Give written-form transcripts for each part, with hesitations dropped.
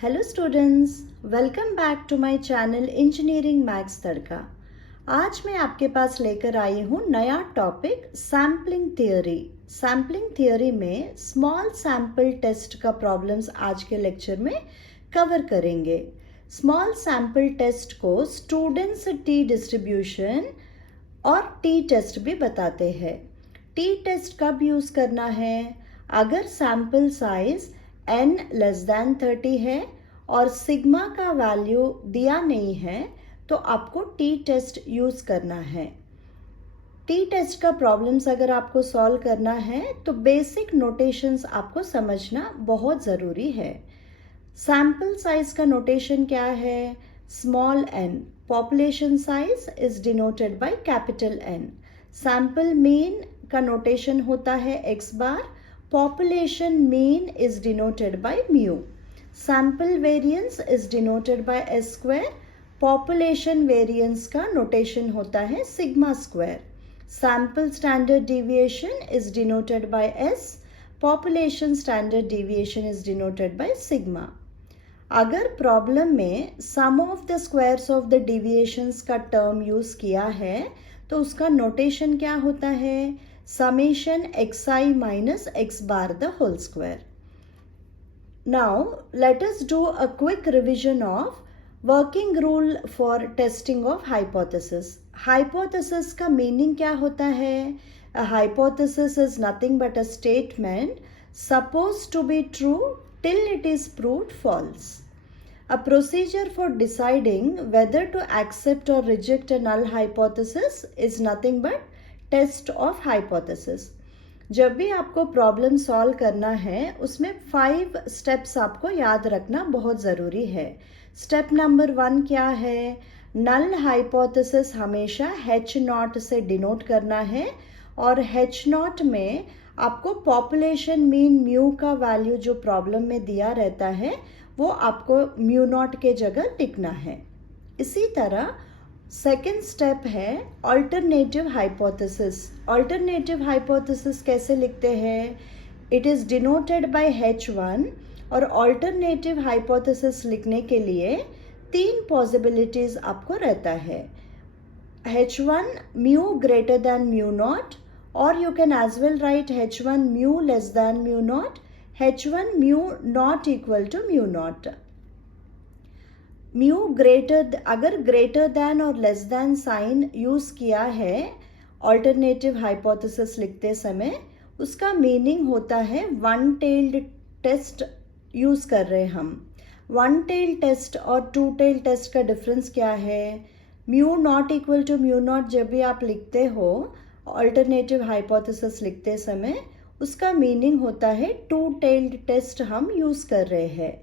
Hello students, welcome back to my channel engineering maths Tadka. आज मैं आपके पास लेकर आई हूँ नया topic sampling theory. Sampling theory में स्मॉल सैम्पल टेस्ट का प्रॉब्लम्स आज के लेक्चर में कवर करेंगे। स्मॉल सैम्पल टेस्ट को स्टूडेंट्स टी डिस्ट्रीब्यूशन और टी टेस्ट भी बताते हैं। टी टेस्ट कब यूज़ करना है? अगर sample size n less than 30 है और सिग्मा का वैल्यू दिया नहीं है तो आपको टी टेस्ट यूज़ करना है। टी टेस्ट का प्रॉब्लम्स अगर आपको सॉल्व करना है तो बेसिक नोटेशंस आपको समझना बहुत ज़रूरी है। सैम्पल साइज का नोटेशन क्या है? Small n। Population size is denoted by capital N। Sample mean का नोटेशन होता है x bar. Population mean is denoted by mu. Sample variance is denoted by S square. Population variance का notation होता है sigma square. Sample standard deviation is denoted by S. Population standard deviation is denoted by sigma. अगर प्रॉब्लम में sum of the squares of the deviations का term use किया है तो उसका नोटेशन क्या होता है? summation xi minus x bar the whole square. Now let us do a quick revision of working rule for testing of hypothesis. Hypothesis का meaning क्या होता है? A hypothesis is nothing but a statement supposed to be true till it is proved false. A procedure for deciding whether to accept or reject a null hypothesis is nothing but test of hypothesis. जब भी आपको problem solve करना है उसमें 5 स्टेप्स आपको याद रखना बहुत ज़रूरी है। स्टेप नंबर 1 क्या है? नल हाइपोथेसिस हमेशा H0 से डिनोट करना है और H0 में आपको पॉपुलेशन मीन म्यू का वैल्यू जो प्रॉब्लम में दिया रहता है वो आपको म्यू नॉट के जगह लिखना है। इसी तरह सेकेंड स्टेप है अल्टरनेटिव हाइपोथेसिस। अल्टरनेटिव हाइपोथेसिस कैसे लिखते हैं? It is denoted by H1 और अल्टरनेटिव हाइपोथेसिस लिखने के लिए 3 पॉसिबिलिटीज़ आपको रहता है। H1 mu greater than mu naught और you can as well write H1 mu less than mu naught, H1 mu naught equal to mu naught. Mu अगर greater than और लेस दैन साइन यूज़ किया है alternative hypothesis लिखते समय, उसका मीनिंग होता है वन टेल्ड टेस्ट यूज़ कर रहे हम। वन टेल्ड टेस्ट और टू टेल्ड टेस्ट का डिफरेंस क्या है? Mu naught equal to mu naught जब भी आप लिखते हो अल्टरनेटिव हाइपोथेसिस लिखते समय, उसका मीनिंग होता है टू टेल्ड टेस्ट हम यूज़ कर रहे हैं।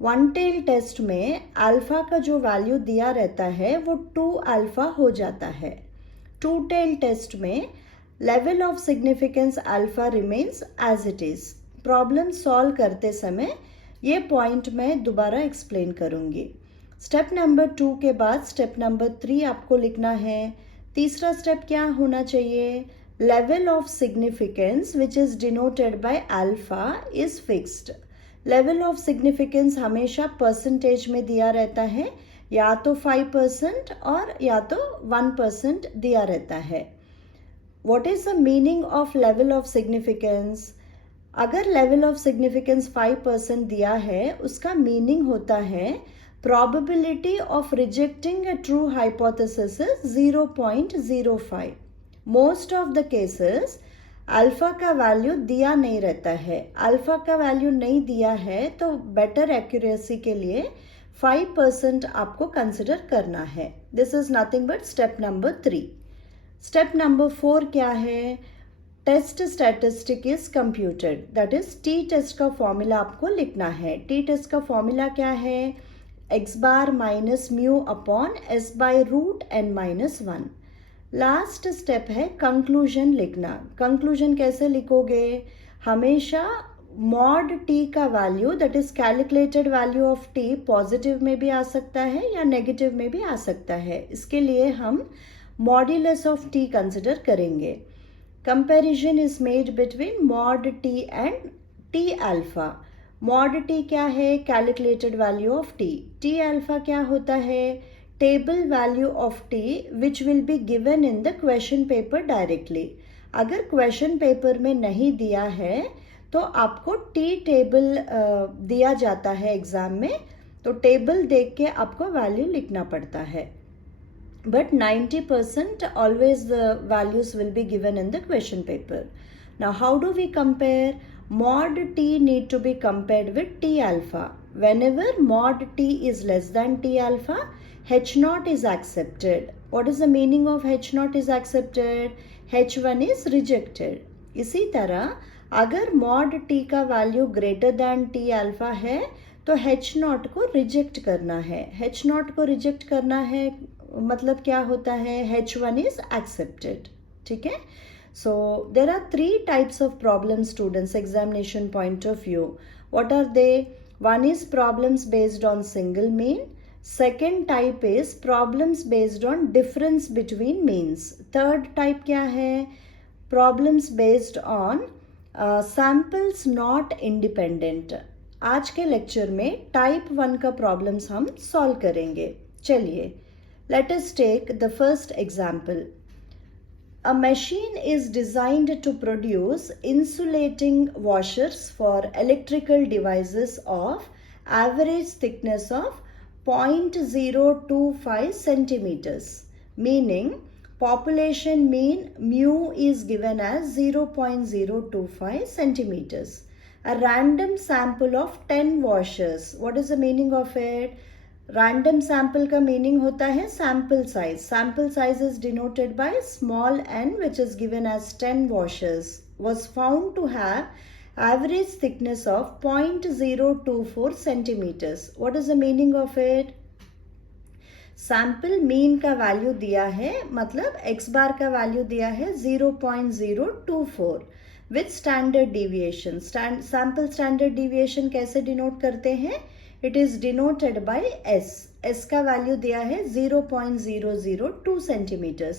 वन टेल टेस्ट में अल्फ़ा का जो वैल्यू दिया रहता है वो 2 अल्फ़ा हो जाता है। टू टेल टेस्ट में level of significance alpha remains as it is. Problem solve करते समय ये पॉइंट मैं दोबारा एक्सप्लेन करूँगी। स्टेप नंबर 2 के बाद स्टेप नंबर 3 आपको लिखना है। तीसरा स्टेप क्या होना चाहिए? Level of significance which is denoted by alpha is fixed. Level of significance हमेशा परसेंटेज में दिया रहता है, या तो 5% और या तो 1% दिया रहता है। What is the meaning of level of significance? अगर लेवल ऑफ सिग्निफिकेंस 5% दिया है उसका मीनिंग होता है probability of rejecting a true hypothesis is 0.05. Most of the cases alpha का वैल्यू दिया नहीं रहता है। अल्फ़ा का वैल्यू नहीं दिया है तो बेटर एक्यूरेसी के लिए 5% आपको कंसिडर करना है। This is nothing but step number 3। Step number 4 क्या है? Test statistic is computed, that is t test का फॉर्मूला आपको लिखना है। टी टेस्ट का फॉर्मूला क्या है? x bar minus mu upon s by root n minus 1। Last step है कंक्लूजन लिखना। कंक्लूजन कैसे लिखोगे? हमेशा मॉड टी का value that is calculated value of t positive में भी आ सकता है या नेगेटिव में भी आ सकता है। इसके लिए हम मॉड्यूलस ऑफ टी कंसिडर करेंगे। Comparison is made between mod T and T alpha. Mod T क्या है? Calculated value of T. T alpha क्या होता है? Table value of T which will be given in the question paper directly. अगर question paper में नहीं दिया है तो आपको टी टेबल दिया जाता है एग्जाम में, तो टेबल देख के आपको वैल्यू लिखना पड़ता है. But 90% always the values will be given in the question paper. Now how do we compare? Mod T need to be compared with T alpha. Whenever mod T is less than T alpha, H naught is accepted. What is the meaning of H naught is accepted? H1 is rejected. इसी तरह अगर mod T का value greater than T alpha है तो H naught को रिजेक्ट करना है. H naught को रिजेक्ट करना है मतलब क्या होता है? H1 is accepted. ठीक है. So there are 3 types of problems, students, examination point of view. What are they? One is problems based on single mean. Second type is problems based on difference between means. Third type क्या है? Problems based on samples not independent. आज के lecture में टाइप 1 का प्रॉब्लम्स हम सॉल्व करेंगे. चलिए, let us take the first example. A machine is designed to produce insulating washers for electrical devices of average thickness of 0.025 centimeters, meaning population mean mu is given as 0.025 centimeters. A random sample of 10 washers. What is the meaning of it? Random sample का meaning होता है sample size. Sample size is denoted by small n, which is given as 10 washers. Was found to have average thickness of 0.024 centimeters. What is the meaning of it? Sample mean का value दिया है, मतलब x बार का value दिया है 0.024 with standard deviation. Sample standard deviation कैसे denote करते हैं? It is denoted by s. s का वैल्यू दिया है 0.002 centimetres.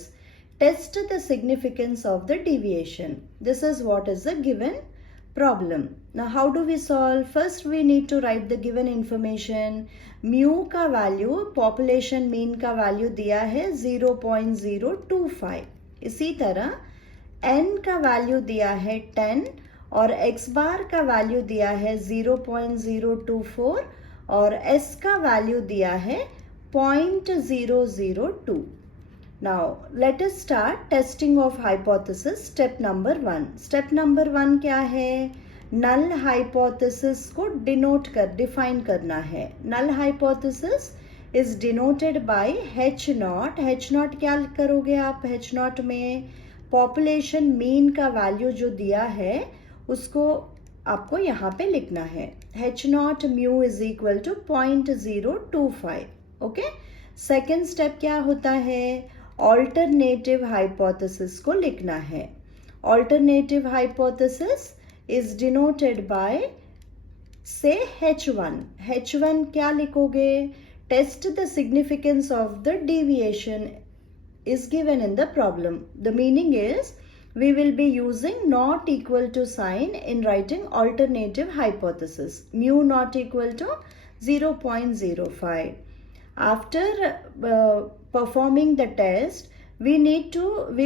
Test the significance of the deviation. This is what is the given problem. Now how do we solve? First we need to write the given information. Mu का value, population mean का value दिया है 0.025. इसी तरह n का value दिया है 10 और x बार का वैल्यू दिया है 0.024 और s का वैल्यू दिया है 0.002. Now let us start testing of hypothesis. Step number 1. Step number 1 क्या है? Null hypothesis को डिफाइन करना है. Null hypothesis is denoted by H naught. H naught क्या करोगे आप? H naught में population mean का वैल्यू जो दिया है उसको आपको यहाँ पे लिखना है. H naught mu is equal to 0.025. Okay? Second step क्या होता है? ऑल्टरनेटिव हाइपोथेसिस को लिखना है. Alternative hypothesis is denoted by से H1. H1 क्या लिखोगे? Test the significance of the deviation is given in the problem. The meaning is we will be using not equal to sign in writing alternative hypothesis. Mu not equal to 0.05. After performing the test, we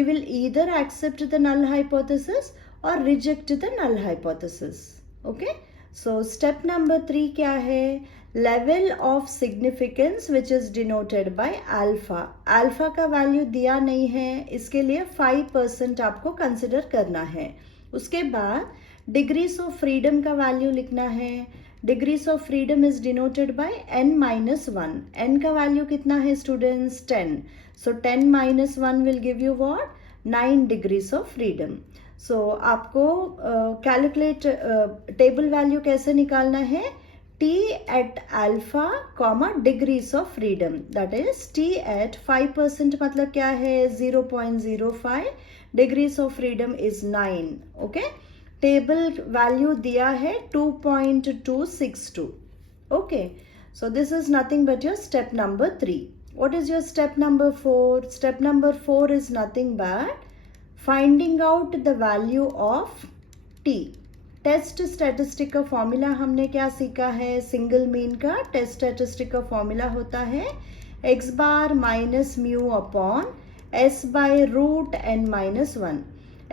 will either accept the null hypothesis or reject the null hypothesis. Okay? So step number 3 क्या है? Level of significance which is denoted by alpha. Alpha का value दिया नहीं है, इसके लिए 5% आपको consider करना है. उसके बाद डिग्रीज ऑफ फ्रीडम का वैल्यू लिखना है. Degrees of freedom is denoted by n-1. n का वैल्यू कितना है students? 10. So 10 - 1 will give you what? 9 degrees of freedom. So आपको कैलकुलेट टेबल वैल्यू कैसे निकालना है? t at alpha comma degrees of freedom, that is t at 5% मतलब क्या है? 0.05. degrees of freedom is 9. okay? Table value दिया है 2.262. okay? so this is nothing but your step number 3. what is your step number 4? step number 4 is nothing but finding out the value of t. Test statistic का formula हमने क्या सीखा है? Single mean का test statistic का formula होता है x bar minus mu upon s by root n minus 1।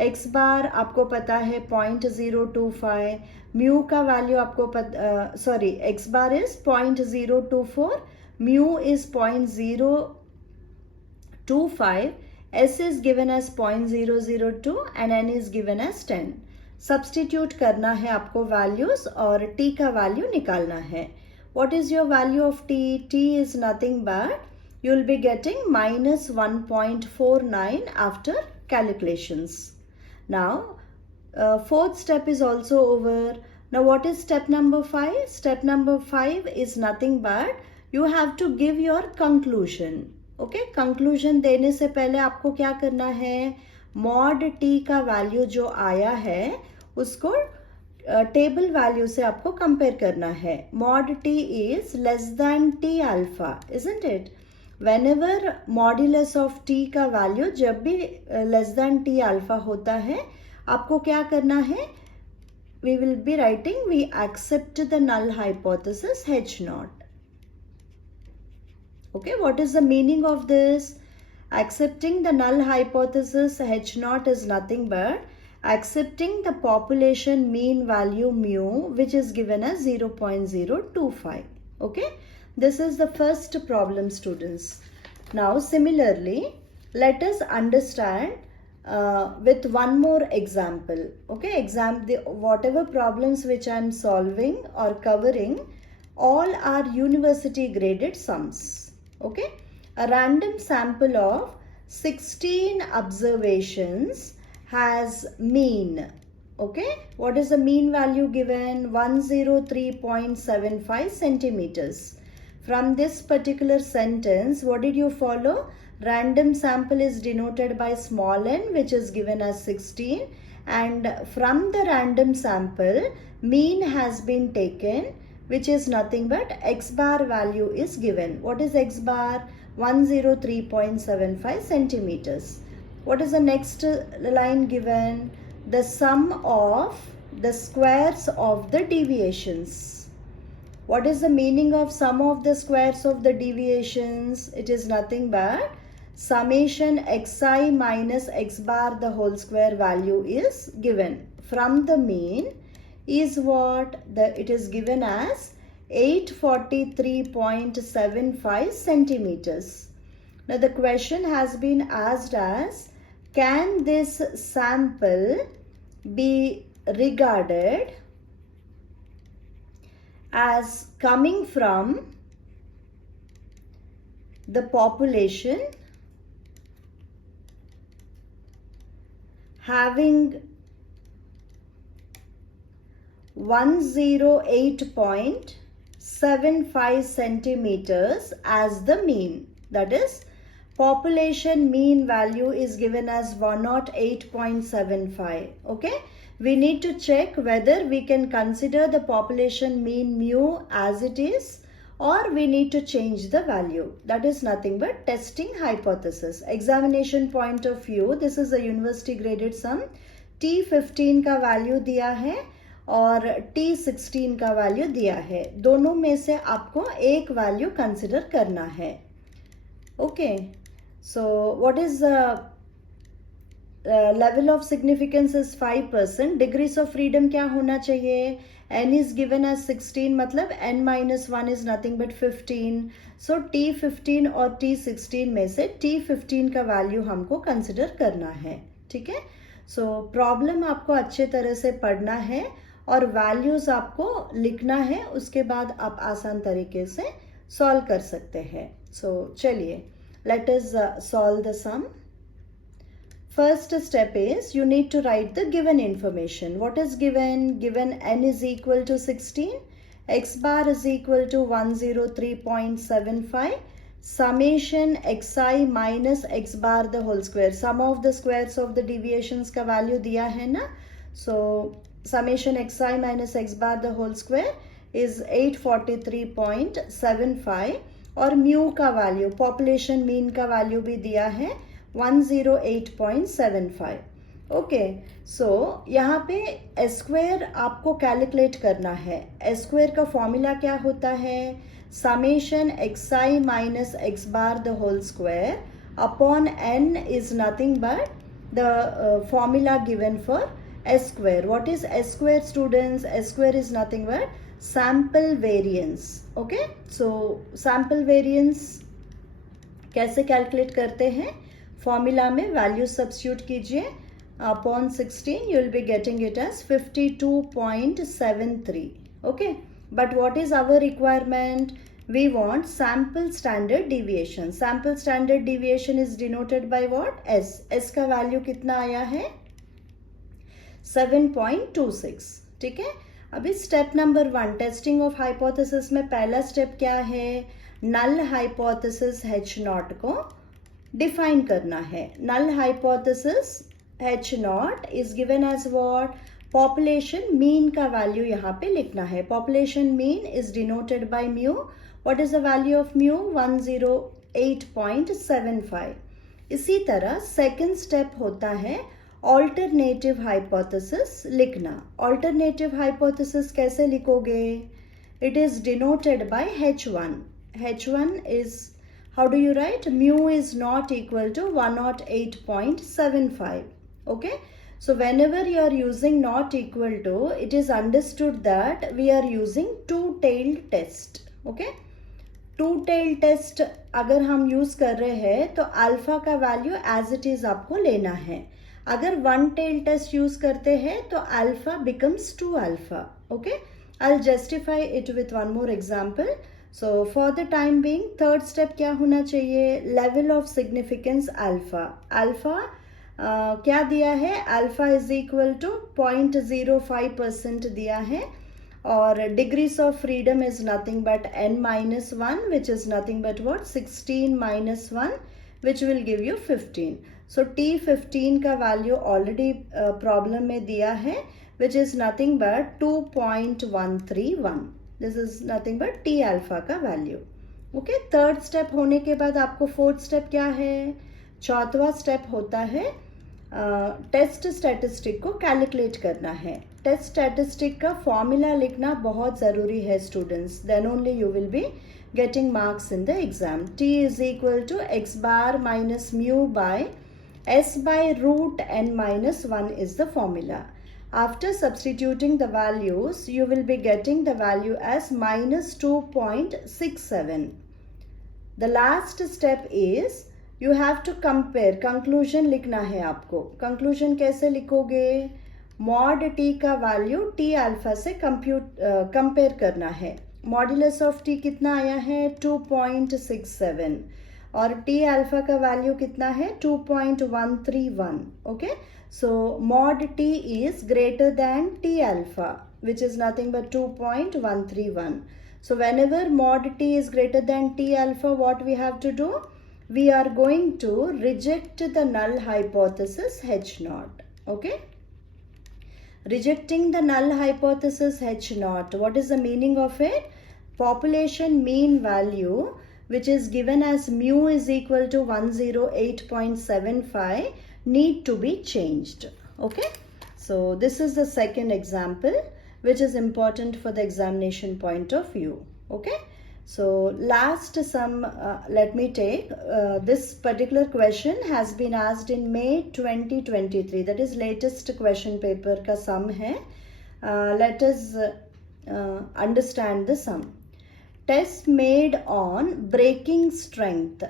x bar आपको पता है 0.025, म्यू का वैल्यू आपको x bar is 0.024, mu is 0.025, s is given as 0.002 and n is given as 10। सब्सटीट्यूट करना है आपको वैल्यूज और t का वैल्यू निकालना है। What is your value of t? t is nothing but you will be getting minus 1.49 after calculations. Now, fourth step is also over. Now, what is step number 5? Step number 5 is nothing but you have to give your conclusion. Okay? Conclusion देने से पहले आपको क्या करना है? mod t का वैल्यू जो आया है उसको टेबल वैल्यू से आपको कंपेयर करना है। mod t is less than t alpha, isn't it? Whenever modulus of t का वैल्यू जब भी less than t alpha होता है आपको क्या करना है? We will be writing we accept the null hypothesis H naught. Okay, what is the meaning of this? Accepting the null hypothesis H naught is nothing but accepting the population mean value mu, which is given as 0.025. Okay, this is the first problem, students. Now similarly, let us understand with one more example. Okay, whatever problems which I am solving or covering, all are university graded sums. Okay, a random sample of 16 observations has mean. Okay, what is the mean value given? 103.75 centimeters. From this particular sentence, what did you follow? Random sample is denoted by small n, which is given as 16, and from the random sample mean has been taken, which is nothing but x bar value is given. What is x bar? 103.75 centimeters. What is the next line given? The sum of the squares of the deviations. What is the meaning of sum of the squares of the deviations? It is nothing but summation xi minus x bar the whole square value is given. From the mean is what? It is given as 843.75 centimeters. Now the question has been asked as, can this sample be regarded as coming from the population having 108.75 centimeters as the mean? That is, population mean value is given as 108.75. Okay, we need to check whether we can consider the population mean mu as it is or we need to change the value. That is nothing but testing hypothesis. Examination point of view, this is a university graded sum. T15 का value दिया है और T16 का value दिया है, दोनों में से आपको एक वैल्यू कंसिडर करना है। Okay, so what is level of significance is 5%. degrees of freedom क्या होना चाहिए? n is given as 16, मतलब n minus 1 is nothing but 15. so T15 और T16 में से T15 का वैल्यू हमको कंसिडर करना है। ठीक है, सो प्रॉब्लम आपको अच्छे तरह से पढ़ना है और वैल्यूज आपको लिखना है, उसके बाद आप आसान तरीके से सॉल्व कर सकते हैं। सो चलिए, let us solve the sum. First step is you need to write the given information. What is given? Given n is equal to 16, x bar is equal to 103.75, summation xi minus x bar the whole square. Sum of the squares of the deviations का value दिया है ना, so summation xi minus x bar the whole square is 843.75 और म्यू का value, population mean का वैल्यू भी दिया है 108.75. ओके, सो यहाँ पे एस स्क्वेयर आपको कैलकुलेट करना है। एस स्क्वेयर का फॉर्मूला क्या होता है? Summation x i minus x bar the whole square upon n is nothing but the formula given for s square. What is S square, students? S square is nothing but sample variance. Okay, so sample variance कैसे कैलकुलेट करते हैं? फॉर्मूला में value substitute कीजिए. Upon 16 you will be getting it as 52.73. Okay, but what is our requirement? We want sample standard deviation. Sample standard deviation is denoted by what? S. S का value कितना आया है? 7.26. ठीक है. अभी step number 1 testing of hypothesis में पहला step क्या है? नल हाइपोथेसिस H नॉट को डिफाइन करना है. Null hypothesis H naught is given as what? Population mean का वैल्यू यहाँ पे लिखना है. Population mean is denoted by mu. What is the value of mu? 108.75. इसी तरह सेकंड स्टेप होता है ऑल्टरनेटिव हाइपोथेसिस लिखना. ऑल्टरनेटिव हाइपोथेसिस कैसे लिखोगे? It is denoted bye H1. H1 is, how do you write? Mu is not equal to 108.75. Okay, so whenever you are using not equal to, it is understood that we are using two-tailed test. Okay, two-tailed test अगर हम यूज कर रहे हैं तो अल्फा का value as it is आपको लेना है. अगर वन टेल टेस्ट यूज करते हैं तो alpha becomes 2 alpha. Okay, I will justify it with one more example. So for the time being third step क्या होना चाहिए? Level of significance alpha. Alpha क्या दिया है? अल्फा इज इक्वल टू 0.05% दिया है. और degrees of freedom is nothing but n-1 which is nothing but what? 16-1 which will give you 15. सो T15 का वैल्यू ऑलरेडी प्रॉब्लम में दिया है विच is nothing but 2.131. This is nothing but T alpha का value. Okay, third step होने के बाद आपको fourth step क्या है? चौथवा स्टेप होता है टेस्ट स्टैटिस्टिक को कैलकुलेट करना है. टेस्ट स्टैटिस्टिक का फॉर्मूला लिखना बहुत ज़रूरी है students. Then only you will be getting marks in the exam. T is equal to x bar minus mu by s by root n-1 is the formula. After substituting the values, you will be getting the value as minus 2.67. The last step is you have to compare. Conclusion लिखना है आपको. Conclusion कैसे लिखोगे? Mod t का value t alpha से compare करना है. Modulus of T कितना आया है? 2.67. और टी अल्फा का वैल्यू कितना है? 2.131. Okay, so mod t is greater than t alpha which is nothing but 2.131. So whenever mod t is greater than t alpha, what we have to do? We are going to reject the null hypothesis H naught. Okay, rejecting the null hypothesis H naught. What is the meaning of it? Population mean value which is given as mu is equal to 108.75 need to be changed. Okay, so this is the second example which is important for the examination point of view. Okay, so last sum let me take this particular question has been asked in May 2023. That is latest question paper का sum है. Let us understand the sum. Test made on breaking strength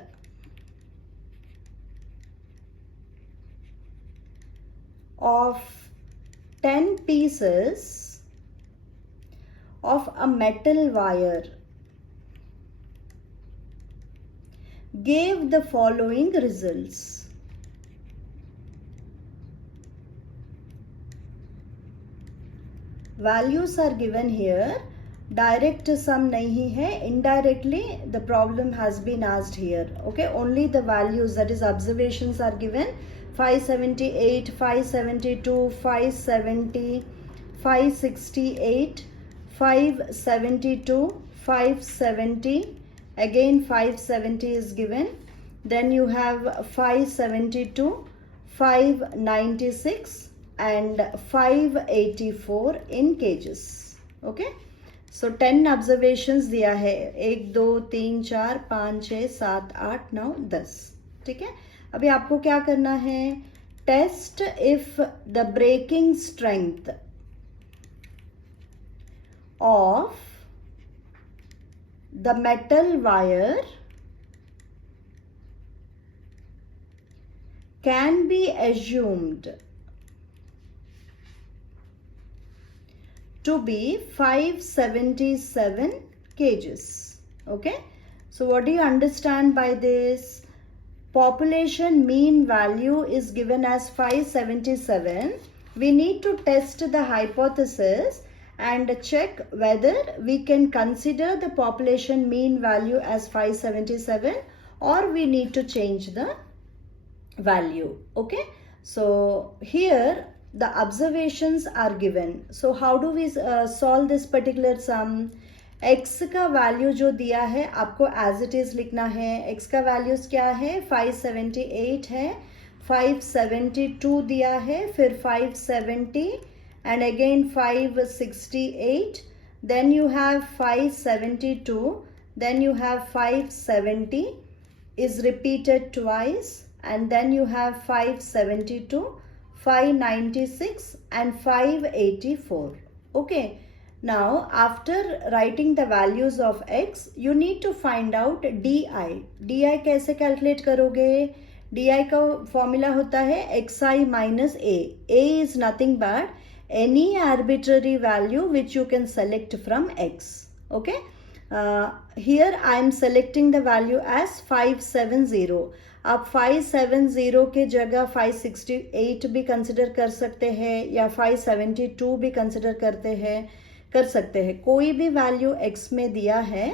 of 10 pieces of a metal wire gave the following results. Values are given here. Direct sum नहीं है, indirectly the problem has been asked here. Okay, only the values, that is observations, are given. 578, 572, 570, 568, 572, 570. Again 570 is given. Then you have 572, 596 and 584 in kgs. Okay, so 10 observations दिया है, 1 2 3 4 5 6 7 8 9 10. ठीक है, अभी आपको क्या करना है, test if the breaking strength of the metal wire can be assumed to be 577 kgs. Okay, so what do you understand by this? Population mean value is given as 577. We need to test the hypothesis and check whether we can consider the population mean value as 577 or we need to change the value. Okay, so here the observations are given. So how do we solve this particular sum? x का वैल्यू जो दिया है आपको as it is लिखना है. x का वैल्यूज क्या है, 578 है, 572 दिया है, फिर 570 and again 568, then you have 572, then you have 570 is repeated twice, and then you have 572, 596 and 584. Okay, now after writing the values of x, you need to find out di. di कैसे कैलकुलेट करोगे? di का फॉर्मूला होता है xi minus a. a is nothing but any arbitrary value which you can select from x. Okay, here I am selecting the value as 570. आप 570 के जगह 568 भी कंसिडर कर सकते हैं या 572 भी कंसिडर कर सकते हैं. कोई भी वैल्यू x में दिया है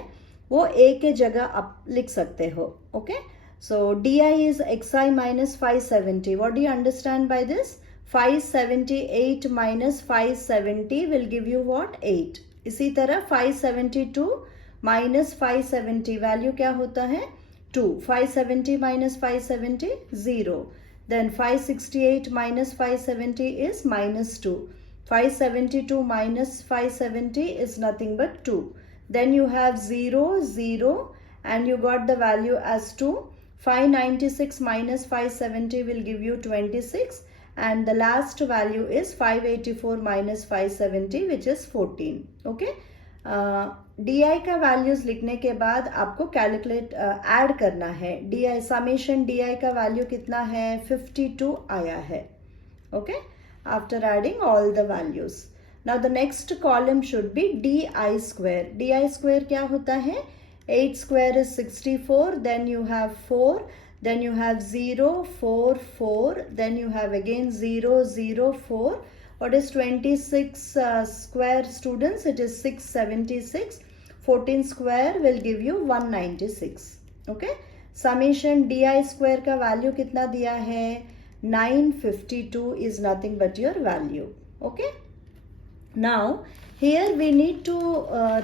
वो a के जगह आप लिख सकते हो. ओके, सो di is xi minus 570. What do you understand by this? 578 minus 570 will give you what? 8. इसी तरह 572 minus 570 वैल्यू क्या होता है? 2. 570 minus 570, 0. Then 568 minus 570 is minus 2. 572 minus 570 is nothing but 2. Then you have 0, 0 and you got the value as 2. 596 minus 570 will give you 26 and the last value is 584 minus 570 which is 14. Okay. D i का वैल्यूज लिखने के बाद आपको कैलकुलेट ऐड करना है. D i summation d i का value कितना है, 52 आया है. Okay, after adding all the values. Now the next column should be d i square. D i square क्या होता है, 8 square is 64, then you have 4, then you have 0 4 4, then you have again 0 0 4. What is 26 square, students? It is 676. 14 square will give you 196. Okay, summation di square का value कितना दिया है, 952 is nothing but your value. Okay, now here we need to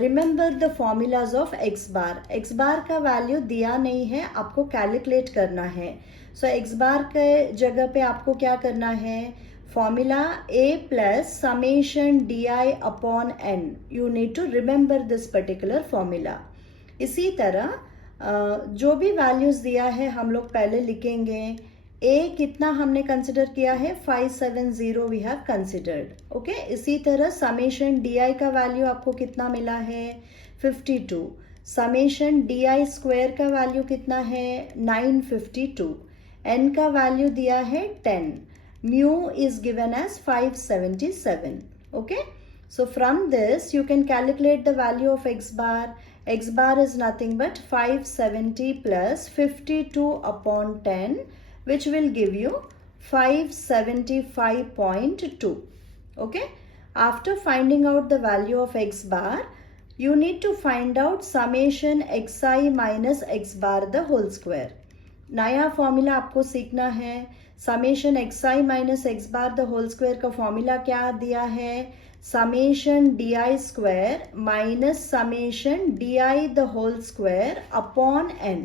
remember the formulas of x bar. x bar का value दिया नहीं है, आपको calculate करना है. so x bar के जगह पे आपको क्या करना है, formula a plus summation di upon n. You need to remember this particular formula. इसी तरह जो भी values दिया है हम लोग पहले लिखेंगे. a कितना हमने कंसिडर किया है, 570 we have considered. ओके, इसी तरह summation di का वैल्यू आपको कितना मिला है, 52. summation di स्क्वायर का वैल्यू कितना है, 952. n का वैल्यू दिया है 10. mu is given as 577. Okay, so from this you can calculate the value of x bar. X bar is nothing but 570 plus 52 upon 10, which will give you 575.2. Okay, after finding out the value of x bar, you need to find out summation xi minus x bar the whole square. नया formula आपको सीखना है. समेशन xi minus x bar the whole square का formula क्या दिया है, summation di square minus summation di the whole square upon n.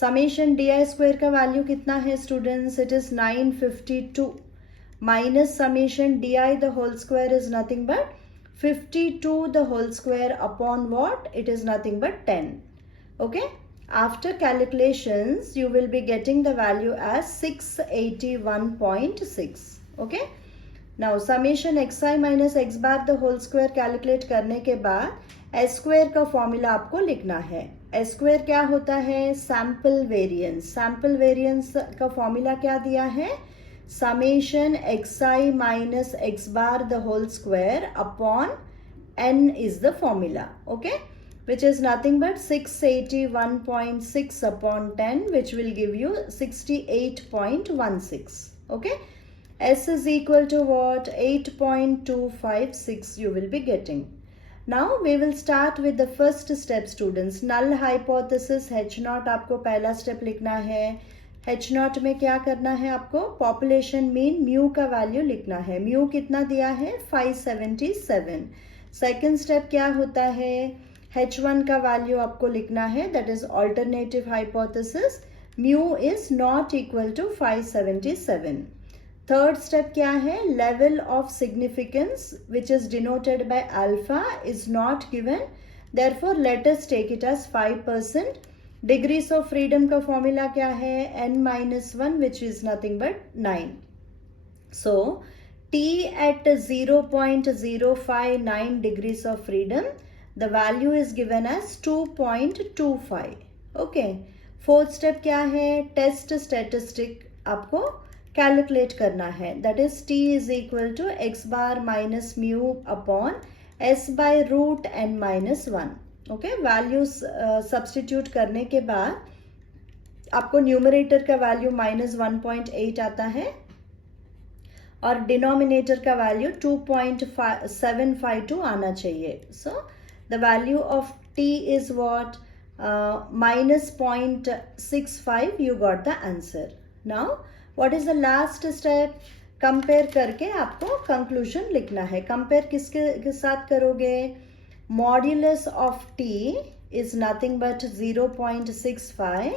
Summation d i square का वैल्यू कितना है students? It is 952 minus summation d i the whole square is nothing but 52 the whole square upon what? It is nothing but 10. Okay, after calculations you will be getting the value as 681.6. okay, now summation xi minus x bar the whole square calculate करने के बाद s square का formula आपको लिखना है. s square क्या होता है? Sample variance. सैम्पल वेरिएंस का फॉर्मूला क्या दिया है? summation xi minus x bar the whole square upon n is the formula. okay, which is nothing but 681.6 upon 10, which will give you 68.16. okay, s is equal to what? 8.256 you will be getting. Now we will start with the first step students. null hypothesis h naught आपको पहला स्टेप लिखना है. h naught में क्या करना है आपको? Population mean mu का वैल्यू लिखना है. म्यू कितना दिया है? 577. सेकेंड स्टेप क्या होता है? H1 का वैल्यू आपको लिखना है, that is alternative hypothesis. Mu is not equal to 577. Third step क्या है? Level of significance which is denoted by alpha is not given, therefore let us take it as 5%. Degrees of freedom का formula क्या है? n-1 which is nothing but 9. So t at 0.059 degrees of freedom, the value is given as 2.25. okay, fourth step क्या है? Test statistic आपको calculate करना है, that is t is equal to x bar minus mu upon s by root n minus 1. Okay, values substitute करने के बाद आपको न्यूमरेटर का वैल्यू -1.8 आता है और डिनोमिनेटर का वैल्यू 2.752 आना चाहिए. सो the value of t is what? minus 0.65. you got the answer. now what is the last step? Compare करके आपको कंक्लूजन लिखना है. कंपेयर किसके साथ करोगे? Modulus of t is nothing but 0.65.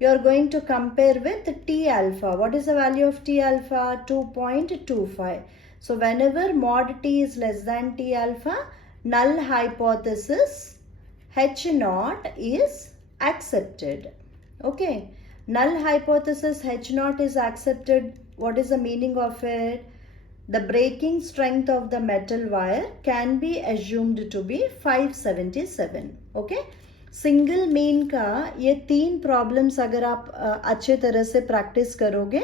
you are going to compare with t alpha. what is the value of t alpha? 2.25. so whenever mod t is less than t alpha, null hypothesis h naught is accepted. okay, null hypothesis h naught is accepted. what is the meaning of it? the breaking strength of the metal wire can be assumed to be 577. okay, single mean का ये 3 प्रॉब्लम्स अगर आप अच्छे तरह से प्रैक्टिस करोगे,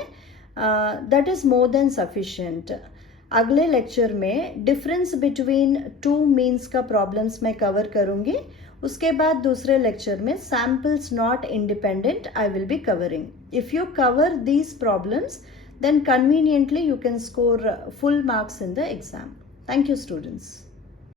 that is more than sufficient. अगले लेक्चर में डिफरेंस बिटवीन 2 मीन्स का प्रॉब्लम्स मैं कवर करूंगी. उसके बाद दूसरे लेक्चर में samples not independent I will be covering. If you cover these problems, then conveniently you can score full marks in the exam. Thank you students.